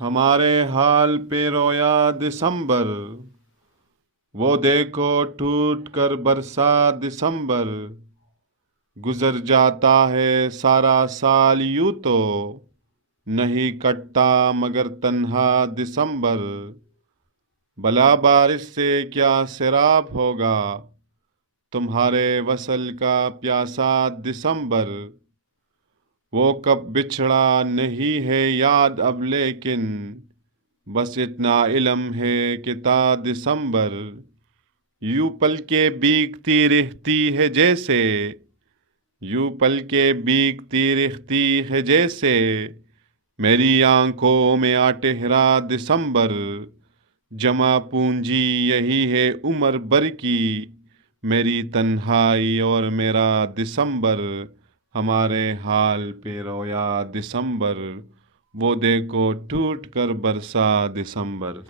ہمارے حال پہ رویا دسمبر، وہ دیکھو ٹوٹ کر برسا دسمبر۔ گزر جاتا ہے سارا سال یوں تو، نہیں کٹتا مگر تنہا دسمبر۔ بلا بارش سے کیا سیراب ہوگا، تمہارے وصل کا پیاسا دسمبر۔ وہ کب بچھڑا نہیں ہے یاد اب لیکن، بس اتنا علم ہے کہ تا دسمبر۔ یوں پل کے بیکتی رہتی ہے جیسے، یوں پل کے بیکتی رہتی ہے جیسے، میری آنکھوں میں آ ٹھہرا دسمبر۔ جمع پونجی یہی ہے عمر بھر کی، میری تنہائی اور میرا دسمبر۔ ہمارے حال پہ رویا دسمبر، وہ دیکھو ٹوٹ کر برسا دسمبر۔